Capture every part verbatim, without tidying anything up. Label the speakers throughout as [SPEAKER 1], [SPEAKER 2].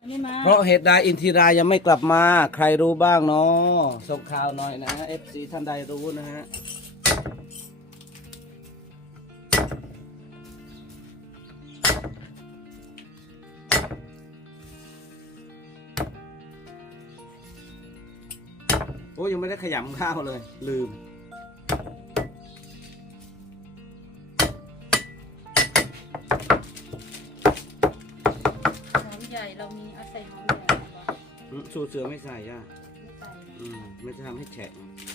[SPEAKER 1] ไม่มา
[SPEAKER 2] เพราะเหตุใดอินทิรายังไม่กลับมา ใครรู้บ้างเนาะส่งข่าวหน่อยนะ เอฟ ซี ท่านใดรู้นะฮะโอ้ยังไม่ได้ขยำข้าวเลย ลืม
[SPEAKER 1] หอมใหญ่เรามีเอาใส่หอมใหญ่ไหมวะ
[SPEAKER 2] อืมสูตรเสือไม่ใส่ย่า
[SPEAKER 1] ไม่ใส่นะ
[SPEAKER 2] อืมไม่จะทำให้แฉะ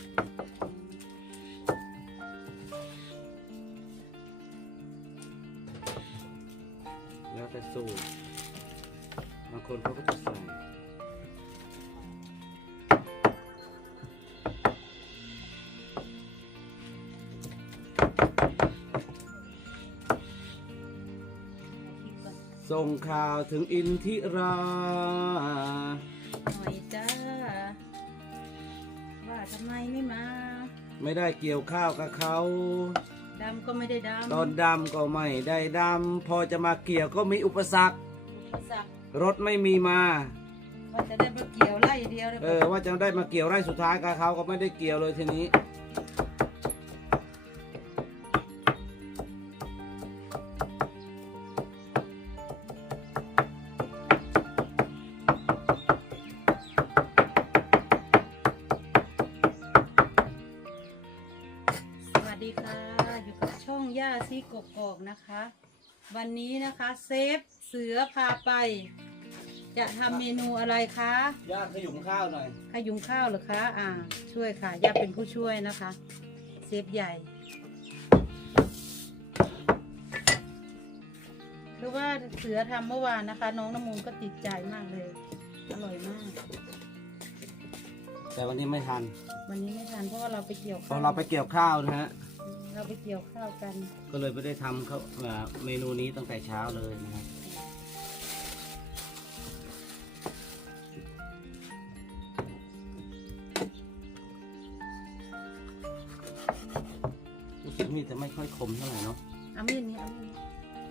[SPEAKER 2] แล้วแต่สูตรบางคนเขาก็จะใส่ส่งข่าวถึงอินทิรา
[SPEAKER 1] หน่อยจ้าว่าทำไมไม่มา
[SPEAKER 2] ไม่ได้เกี่ยวข้าวกับเขา
[SPEAKER 1] ดำก็ไม่ได้ดำ
[SPEAKER 2] ตอนดำก็ไม่ได้ดำพอจะมาเกี่ยวก็มีอุปสรรค
[SPEAKER 1] อุปสรรค
[SPEAKER 2] รถไม่มีมา
[SPEAKER 1] ว่าจะได้มาเกี่ยวไล่เดียวเลย
[SPEAKER 2] เออว่าจะได้มาเกี่ยวไร่สุดท้ายกับเขาก็ไม่ได้เกี่ยวเลยทีนี้
[SPEAKER 1] สวัสดีค่ะอยู่กับช่องย่าซีกกอกนะคะ วันนี้นะคะเซฟเสือพาไป จะทำเมนูอะไรคะ
[SPEAKER 2] ย่าขยุมข้าวหน่อย
[SPEAKER 1] ขยุงข้าวเหรอคะอ่าช่วยค่ะย่าเป็นผู้ช่วยนะคะเซฟใหญ่คือว่าเสือทำเมื่อวานนะคะ น้องน้ำมูลก็ติดใจมากเลยอร่อยมาก
[SPEAKER 2] แต่วันนี้ไม่ทัน
[SPEAKER 1] วันนี้ไม่ทันเพราะว่าเราไปเกี่ยว
[SPEAKER 2] เพ
[SPEAKER 1] ข้าว
[SPEAKER 2] ราะเราไปเกี่ยวข้าวนะฮะ
[SPEAKER 1] เราไปเกี่ยวข้าวกัน
[SPEAKER 2] ก็เลยไม่ได้ทำเขาเอ่อเมนูนี้ตั้งแต่เช้าเลยนะครับรู้สึกมีดจะไม่ค่อยคมเท่าไหร่เนาะ
[SPEAKER 1] เอามีดนี้เอามีดนี้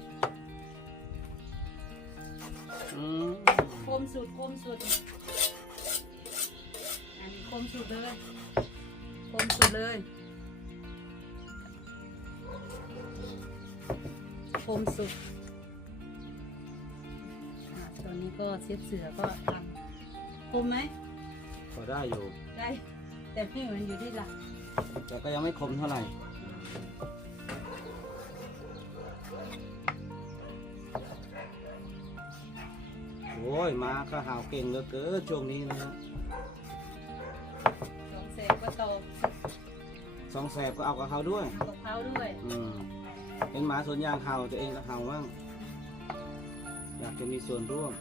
[SPEAKER 2] อืม
[SPEAKER 1] โคมสุดโคมสุดอันนี้โคมสุดเลยโคมสุดเลยโคมสุดอ่ะตอนนี้ก็เซฟเสือก็ทำคมไหม
[SPEAKER 2] พอได้อยู่
[SPEAKER 1] ได้ แต่ไม่เหมือนอยู่ที่หลัก
[SPEAKER 2] แต่ก็ยังไม่คมเท่าไหร่โอ้ยมาก็หาวเก่งเหลือเกินช่วงนี้นะฮะ
[SPEAKER 1] สองเซฟก็โต
[SPEAKER 2] สองแสบก็เอากับเขาด้วย
[SPEAKER 1] เอากับเขาด้วย
[SPEAKER 2] อืมเป็นหมาสวนยางเห่าตัวเองก็เห่าบ้างอยากจะมีส่วนร่วม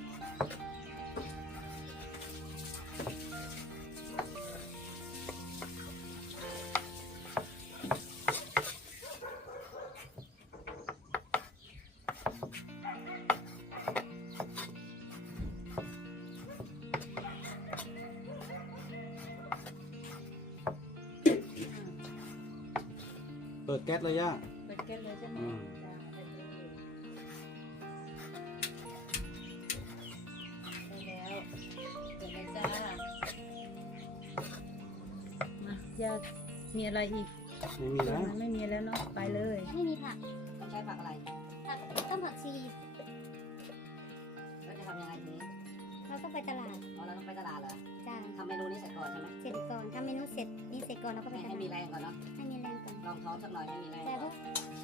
[SPEAKER 2] เปิดแก๊สเลยย่า
[SPEAKER 1] เปิดแก๊สเลยใช่ไหม
[SPEAKER 2] อืม
[SPEAKER 1] จ้าเปิดเลยได้แล้วเปิดเลยจ้ามาย่ามีอะไรอีก
[SPEAKER 2] ไม่มีแล้ว
[SPEAKER 1] ไม่มีแล้วเนาะไปเลย
[SPEAKER 3] ไม่มีผัก
[SPEAKER 4] ต้องใช้ผักอะไร
[SPEAKER 3] ผักต้มผักชี
[SPEAKER 4] แล้วจะทำยังไงทีนี้
[SPEAKER 3] เราต้องไปตลาด
[SPEAKER 4] อ๋อเราต้องไปตลาดเหรอ
[SPEAKER 3] จ้า
[SPEAKER 4] ทำเมนูนี้เสร็จก่อนใช่ไหม
[SPEAKER 3] เสร็จก่อนทำเมนูเสร็จนี่เสร็จก่อนเราก็ไป
[SPEAKER 4] ให้
[SPEAKER 3] ต
[SPEAKER 4] ให้
[SPEAKER 3] ลาด
[SPEAKER 4] มีแรงก่อนเนาะ
[SPEAKER 3] ให้มีแรงก่อน
[SPEAKER 4] ลองท้องสักหน่อยให้มีแรง
[SPEAKER 3] แต่
[SPEAKER 4] ก่
[SPEAKER 3] พ
[SPEAKER 4] อ
[SPEAKER 3] วน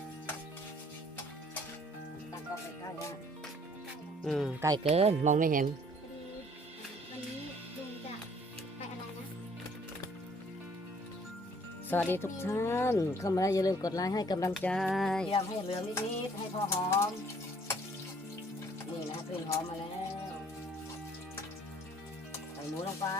[SPEAKER 3] ก
[SPEAKER 4] ตั้งกล้องใกล้ๆนะอืมใกล้เกินมองไม่เห็น
[SPEAKER 3] พอดีวันนี้ลุงจะไปอะไรนะ
[SPEAKER 4] สวัสดีทุกท่านเข้ามาแล้วอย่าลืมกดไลค์ให้กำลังใจเตรียมให้เหลืองนิดๆให้พอหอมนี่นะกลิ่นหอมมาแล้วใส่หมูลงไป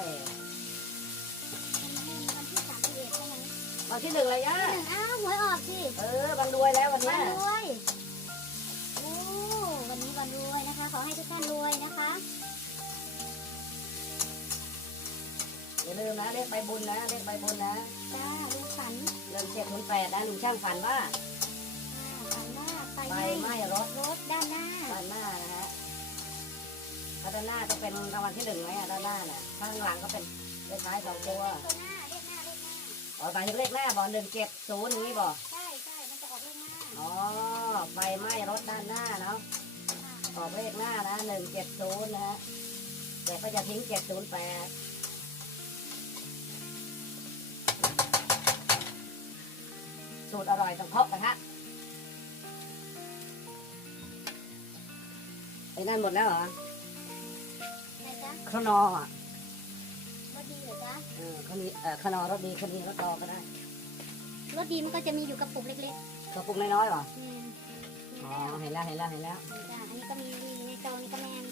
[SPEAKER 3] วันที่สามสิบเอ็ดใช่ไหม
[SPEAKER 4] วันที่หนึ่งเลยย่า
[SPEAKER 3] หนึ่งอ้าวหวยออกสิ
[SPEAKER 4] เออวันรวยแล้ววัน
[SPEAKER 3] วั
[SPEAKER 4] เนี้
[SPEAKER 3] น
[SPEAKER 4] ย
[SPEAKER 3] รวยโอ้วันนี้วันรวยนะคะ ขอให้ทุกท่านรวยนะคะ
[SPEAKER 4] อย่าลืมนะเลขใบบุญนะเลขใบบุญนะ
[SPEAKER 3] จ้าลุงฝัน
[SPEAKER 4] เริ่มเจ็ดถึงแปดนะลุงช่างฝันว่า
[SPEAKER 3] อ่าฝันว่าไฟ
[SPEAKER 4] ไฟ
[SPEAKER 3] ไหม้
[SPEAKER 4] ไหม้รถ
[SPEAKER 3] รถด้านหน้า
[SPEAKER 4] ไฟหน้านะฮะถ้าด้านหน้าก็เป็นรางวัลที่หนึ่งไหมอ่ะด้านหน้าน่ะข้างหลังก็เป็นเลขท้ายสองตัว
[SPEAKER 3] ตัวหน้าเลขหน้าเลขหน้า
[SPEAKER 4] อ๋อหมายถึงเลขหน้าบอลหนึ่งเจ็ดศูนย์นี้บอ
[SPEAKER 3] ใช่ใช่มันจะออกเลขหน้า
[SPEAKER 4] อ๋อไฟไหม้รถด้านหน้าเนาะออกเลขหน้านะหนึ่งเจ็ดศูนย์นะฮะแต่ก็จะทิ้งเจ็ดศูนย์แปดสูตรอร่อยต้องเคาะกระทะไอ้นั่นหมดแล้วเหรอ
[SPEAKER 3] ไหนจ๊ะ
[SPEAKER 4] ขนออ่ะ
[SPEAKER 3] รถดีเหรอจ๊ะ
[SPEAKER 4] เออเขามีเออขนอรสดีเขามีรสดอก็ได้
[SPEAKER 3] รถดีมันก็จะมีอยู่กระปุกเล็ก
[SPEAKER 4] กระปุกน้อยๆเหรอ
[SPEAKER 3] ๆอืม
[SPEAKER 4] อ๋อเห็นแล้วเห็นแล้วเห็นแล้ว
[SPEAKER 3] จ้ะอันนี้ก็มีในโซนนี้ก็แมน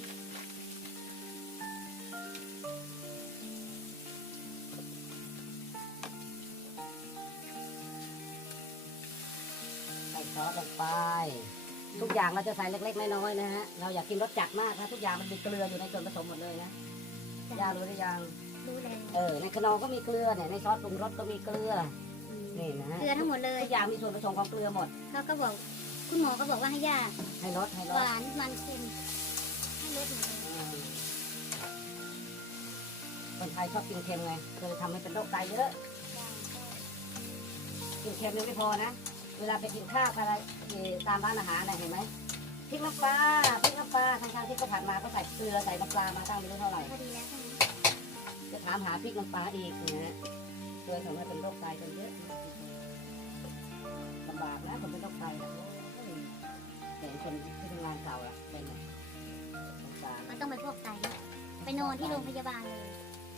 [SPEAKER 4] ใส่ซอสลงไปทุกอย่างเราจะใส่เล็กๆน้อยๆนะฮะเราอยากกินรสจัดมากนะทุกอย่างมันมีเกลืออยู่ในส่วนผสมหมดเลยนะย่ารู้หรือยัง
[SPEAKER 3] รู้เลย
[SPEAKER 4] เออในขนมก็มีเกลือเนี่ยในซอสปรุงรสก็มีเกลือนี่นะฮะ
[SPEAKER 3] เกลือทั้งหมดเลย
[SPEAKER 4] ทุกอย่างมีส่วนผสมของเกลือหมด
[SPEAKER 3] เขาก็บอกคุณหมอก็บอกว่าให้ย่า
[SPEAKER 4] ให้รสให้ร
[SPEAKER 3] ห
[SPEAKER 4] ส
[SPEAKER 3] วานมันเค็มให้รสหมดเลย
[SPEAKER 4] อืมคนไทยชอบกินเค็มไงคือทำให้เป็นโรคไตเยอะ
[SPEAKER 3] จ้ะ
[SPEAKER 4] กินเค็มยังไม่พอนะเวลาไปกินข้าวอะไรที่ตามร้านอาหารน่ะเห็นไหมพริกน้ำปลาพริกน้ำปลาทางทางๆที่เขาผัดมาก็ใส่เกลือใส่น้ำปลามาตั้งไม่รู้เท่าไหร่
[SPEAKER 3] พอดีแล้วใช่ไหม
[SPEAKER 4] จะถามหาพริกน้ำปลาอีกนะฮะเกลือทำให้เป็นโรคไตกันเยอะลำบากนะผมเป็นโรคไตนะโอ้ยแต่คนที่ทำงานเก่าอะเป็นไงสงสาร
[SPEAKER 3] มันต้องไปพวกไตนะไปนอนที่โรงพยาบาลเลย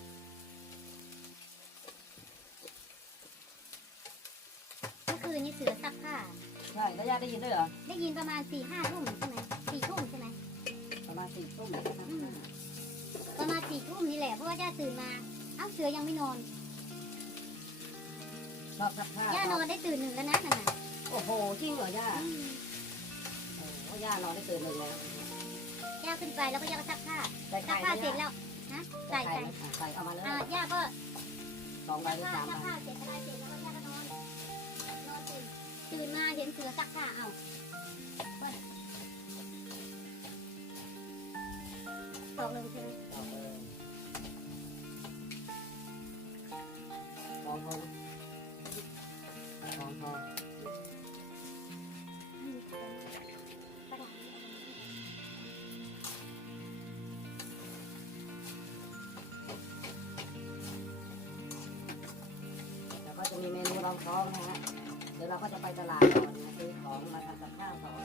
[SPEAKER 3] เมื่อคืนนี้เสือซักผ้า
[SPEAKER 4] ใช่แล้วย่าได้ยินด้วยเหรอ
[SPEAKER 3] ได้ยินประมาณสี่ห้าทุ่มใช่ไหมสี่ทุ่มใช่ไหม
[SPEAKER 4] ประมาณสี่ทุ่มนะครับ
[SPEAKER 3] ประมาณสี่ทุ่มนี่แหละเพราะว่าย่าตื่นมาเอ้าเสือยังไม่นอน
[SPEAKER 4] ชอบซักผ้า
[SPEAKER 3] ย่านอนได้ตื่นหนึ่งแล้วนะนั่นน่ะ
[SPEAKER 4] โอ้โหจริงเหรอย่า
[SPEAKER 3] อืม
[SPEAKER 4] โอ้โหย่านอนได้ตื่นหนึ่งแล้ว
[SPEAKER 3] ย่าขึ้นไปแล้วก็ย่าก็ซักผ้า
[SPEAKER 4] ใส่
[SPEAKER 3] ซั
[SPEAKER 4] ไข่
[SPEAKER 3] กผ้าเสร็จแล้วนะใส่ใส่
[SPEAKER 4] ไหมอ่ะใส่เอามาเลย
[SPEAKER 3] อ่าย่าก็
[SPEAKER 4] สองใบ
[SPEAKER 3] ซัก
[SPEAKER 4] หรือ
[SPEAKER 3] ผ้า
[SPEAKER 4] สาม
[SPEAKER 3] ซัก
[SPEAKER 4] ใบ
[SPEAKER 3] ผ้าเสร็จอะไรเสร็จแล้วก็ย่าก็นอนนอนตื่นตื่นมาเห็นเสือซักผ้าเอ้าตอกลงใช่ไหม
[SPEAKER 4] เอาเลยสองพอนะสองพอ
[SPEAKER 3] ประดับ
[SPEAKER 4] แล้วก็จะมีเมนูรองท้องนะฮะ เดี๋ยวเราก็จะไปตลาดก่อนนะซื้อของมาทำกับข้าวต่อ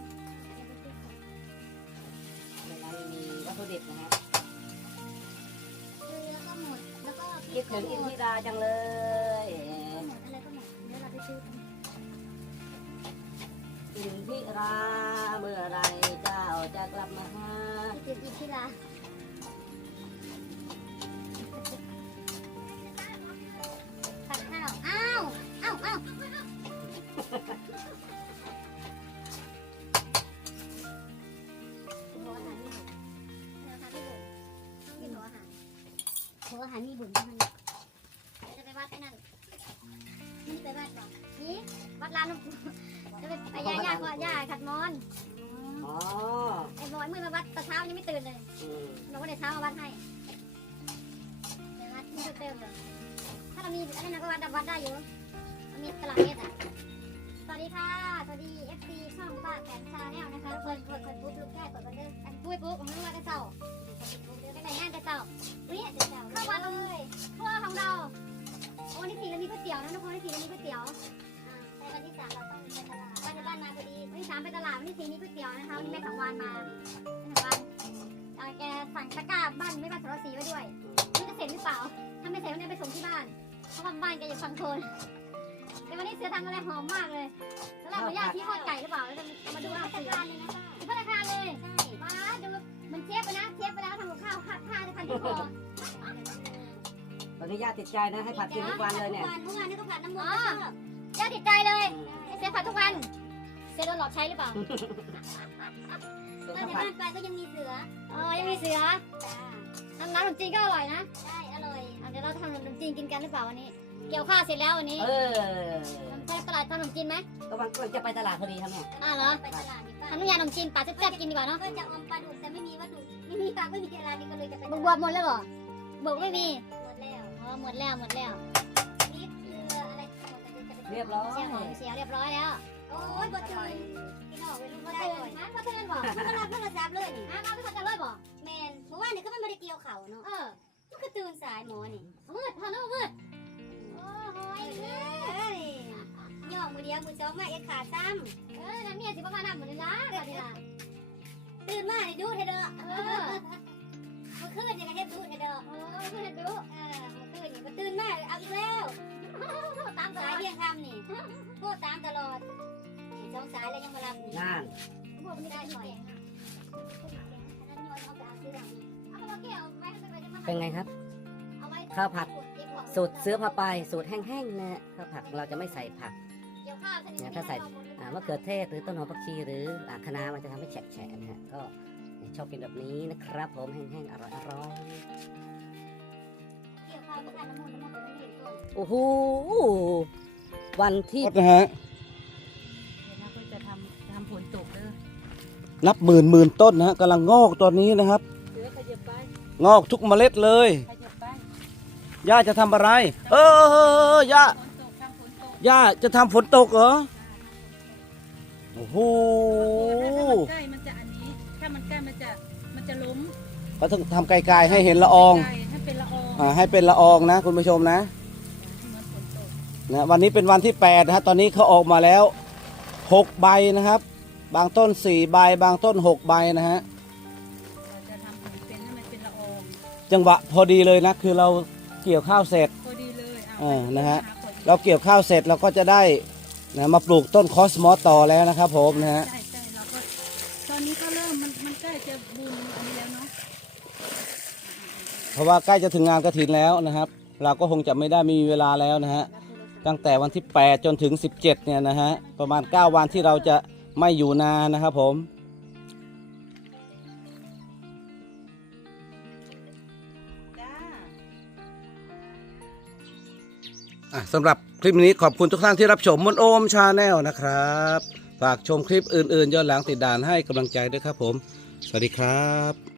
[SPEAKER 4] ในนั้นมีวัตถุดิบนะฮะ
[SPEAKER 3] เกลือก็หมดแล้วก็พริ
[SPEAKER 4] คิ
[SPEAKER 3] ก
[SPEAKER 4] ด
[SPEAKER 3] ก็
[SPEAKER 4] ถึง
[SPEAKER 3] หม
[SPEAKER 4] อิน
[SPEAKER 3] ด
[SPEAKER 4] ทิราจังเลย
[SPEAKER 3] หมดอะไรก็หมดเดี๋ยวเราไปซื้อกัน
[SPEAKER 4] อินทิราเมื่อไรเจ้าจะกลับมาหา
[SPEAKER 3] คิดถึงอีกที่ละผัดข้าวอ้าวอ้าวอ้าวหัวอาหารมีบุญหัวอาหารมีบุญหัวอาหารมีบุญทั้งนั้นจะไปวัดไอ้นั่นนี่ไปวัดหรอนี่วัดลานน้ำพุจะไปไปย่าย่าก็ย่าขัดมอน
[SPEAKER 4] อ๋อ
[SPEAKER 3] ไอ้บอยมือมาวัดตอนเช้ายังไม่ตื่นเลย
[SPEAKER 4] อืม
[SPEAKER 3] เราก็ได้เช้ามาวัดให้แต่วัดไม่ได้เติมเลยถ้าเรามีอะไรนะก็วัดวัดได้อยู่มันมีตลาดเมตรอ่ะสวัสดีค่ะสวัสดีเอฟซีช่องป้าแขนชาแนลนะคะเปิดเปิดเปิดปุ๊บลูกแก้เปิดวันเดิมอันปุ้ยปุ๊บของเราจะเจ้าเดี๋ยวไปไหนงานจะเจ้านี่เข้าวัดเลยครัวของเราวันที่สี่เรามีก๋วยเตี๋ยวนะทุกคนวันที่สี่เรามีก๋วยเตี๋ยวอ่าแต่วันที่สามเราต้องไปตลาดบ้านในบ้านมาพอดีวันที่สามไปตลาดวันที่สี่มีก๋วยเตี๋ยวนะคะวันนี้แม่สังวานมาแม่สังวานเอาแกสั่งตะกร้าบ้านไม่บ้านสารสีไว้ด้วยนี่จะเสร็จหรือเปล่าถ้าไม่เสร็จวันนี้ไปส่งที่บ้านเพราะว่าบ้านแกอยู่ฝั่งโทนแต่วันนี้เสือทำอะไรหอมมากเลยแล้วเราย่าที่ทอดไก่หรือเปล่าเราจะมาดูว่าเสือเลยนะที่พัฒนาคารเลยใช่มาดูมันเชฟไปนะเชฟไปแล้วทำกับข้าวข้าวข้าวจะพันที่คอ
[SPEAKER 4] ตอนนี้ย่าติดใจนะให้ผัดกินทุกวันเลยเนี่ย
[SPEAKER 3] ทุกวันนี่ก็ผัดน้ำมันย่าติดใจเลยให้เชฟผัดทุกวันเชฟโดนหลอกใช้หรือเปล่า
[SPEAKER 4] เดี๋ยว
[SPEAKER 3] ตอน
[SPEAKER 4] ข้าว
[SPEAKER 3] ที่
[SPEAKER 4] ผัด
[SPEAKER 3] บ้านไปก็ยังมีเสืออ๋อยังมีเสือทำน้ำขนมจีนก็อร่อยนะใช่อร่อยเดี๋ยวเราทำขนมจีนกินกันหรือเปล่าวันนี้เกี่ยวข้าวเสร็จแล้ววันนี้
[SPEAKER 4] เออ
[SPEAKER 3] ไปตลาดทำขนมจีนไหม
[SPEAKER 4] ก็วันก่อนจะไปตลาดพอดีครับเนี่ย
[SPEAKER 3] อ่าเหรอไปตลาดดีกว่าทำน้ำยาขนมจีนป่าแซ่บๆกินดีกว่าเนาะก็จะอมปลาดุกแต่ไม่มีวัตถุไไม่มีผักไม่มีอะไรนี่ก็เลยจะเป็น
[SPEAKER 5] บวบบหมดแล้วบ่บวบไม่มี
[SPEAKER 3] หมดแล้ว
[SPEAKER 5] อ๋อหมดแล้วหมดแล้ว
[SPEAKER 3] นี่คืออะไร
[SPEAKER 4] เรียบร้อย
[SPEAKER 5] เสียหอมเสียเรียบร้อยแล้ว
[SPEAKER 3] โอ้ยบ่ตื่นพี่น้องไปลุก
[SPEAKER 5] มา
[SPEAKER 3] ได้
[SPEAKER 5] เตือน
[SPEAKER 3] ก่อน
[SPEAKER 5] มามาเตือนบ่
[SPEAKER 3] มันก็รับโทรศัพท์เลยนี่
[SPEAKER 5] อ่ะมาไปคนจะเลยบ่
[SPEAKER 3] แมนเมื่อวานนี่ก็มันไม่ได้เกี่ยวเข่าเนาะ
[SPEAKER 5] เออ
[SPEAKER 3] มันก็ตื่นสายหมอนี่
[SPEAKER 5] มืดพอแล้วมืดโอ้โห
[SPEAKER 3] เอ้ยย่อมือเดียวมือสองมาเอ็ดขาซ้
[SPEAKER 5] เออนั่นเนี่ยสิประมาณนั้นหมดเลยนะกันนี่ล่ะ
[SPEAKER 3] ำตื่นมานี่ดูเถอะเด้อเออเมื่อคืนนี่ก็เฮ็ดดูเถอะเด้อ
[SPEAKER 5] โอ้ยเพื่อนดู
[SPEAKER 3] เออเมื่อคืนนี่ก็ตื่นมาเอาอีกแล้ว
[SPEAKER 5] ตามสา
[SPEAKER 3] สาย
[SPEAKER 5] ย
[SPEAKER 3] เที่ยงคำนี่โทรตามตลอดนี่สองสายแล้วยังมารับนี่
[SPEAKER 4] นั่น
[SPEAKER 5] บวบไม่ได้หน่อย
[SPEAKER 3] อันนั้นโยนเอาไปเอาซื้อหลังนี่
[SPEAKER 5] เอาไปเกี่ยวไว้ให้ไปจะมา
[SPEAKER 4] เป็นไงครับ
[SPEAKER 5] เอาไว้
[SPEAKER 4] ข้าวผัด สูตรเสื้อผ้าไปสูตรแห้งๆนะฮะข้าวผัดเราจะไม่ใส่ผัก
[SPEAKER 5] เกี่ยวข้าว
[SPEAKER 4] เนี่ยถ้าใส่อ่ามะเขือเทศหรือต้นหอมผักชีหรืออ่าคะน้ามันจะทำให้แฉะๆนะฮะก็ชอบกินแบบนี้นะครับผมแห้งๆอร่อย
[SPEAKER 3] เกี่ยวข้าวกับน้ำมันต์น้ำมันต์เป็นเห็นต้น
[SPEAKER 4] ๆโอ้โหวันที่
[SPEAKER 2] โทษนะฮะ
[SPEAKER 1] เดี๋ยวนะเพื่อจะทำทำฝนตกเด้อ
[SPEAKER 2] นับหมื่นหมื่นต้นนะฮะกำลังงอกตอนนี้นะครับ
[SPEAKER 1] เสือขยับไป
[SPEAKER 2] งอกทุกเมล็ดเลย
[SPEAKER 1] ขยับไป
[SPEAKER 2] ย่าจะทำอะไร เออย่า
[SPEAKER 1] ฝนตกทำฝนตก
[SPEAKER 2] ย่าจะทำฝนตกเหรอโอ้โห
[SPEAKER 1] ถ้ามันใกล้มันจะอันนี้ ถ้ามันใกล้มันจะมันจะล้ม
[SPEAKER 2] เขาต้องทำไกลๆให้เห็นละออง
[SPEAKER 1] ไกลๆให้เป็นละออง
[SPEAKER 2] อ่าให้เป็นละอองนะคุณผู้ชมนะ
[SPEAKER 1] เหมือนฝนตก
[SPEAKER 2] นะวันนี้เป็นวันที่แปดนะฮะตอนนี้เขาออกมาแล้วหกใบนะครับ บางต้นสี่ใบบางต้นหกใบนะฮะ
[SPEAKER 1] เราจะทำฝนเป็นให้มันเป็นละออง
[SPEAKER 2] จังหวะพอดีเลยนะคือเราเกี่ยวข้าวเสร็จ
[SPEAKER 1] พอดีเลยเอา
[SPEAKER 2] อ่านะฮะ
[SPEAKER 1] หขวด
[SPEAKER 2] เราเกี่ยวข้าวเสร็จเราก็จะได้นะมาปลูกต้นคอสมอสต่อแล้วนะครับผมนะฮะ
[SPEAKER 1] ใช่ใช่เราก็ตอนนี้ก็เริ่มมันมันใกล้จะบูมอันนี้แล้วเนาะ
[SPEAKER 2] เพราะว่าใกล้จะถึงงานกฐินแล้วนะครับ เราก็คงจะไม่ได้มีเวลาแล้วนะฮะตั้งแต่วันที่แปดจนถึงสิบเจ็ดเนี่ยนะฮะประมาณเก้าวันที่เราจะไม่อยู่นานนะครับผม
[SPEAKER 1] จ้า
[SPEAKER 2] อ่ะสำหรับคลิปนี้ขอบคุณทุกท่านที่รับชมมนโอมชาแนลนะครับฝากชมคลิปอื่นๆย้อนหลังติดด่านให้กำลังใจด้วยครับผม สวัสดีครับ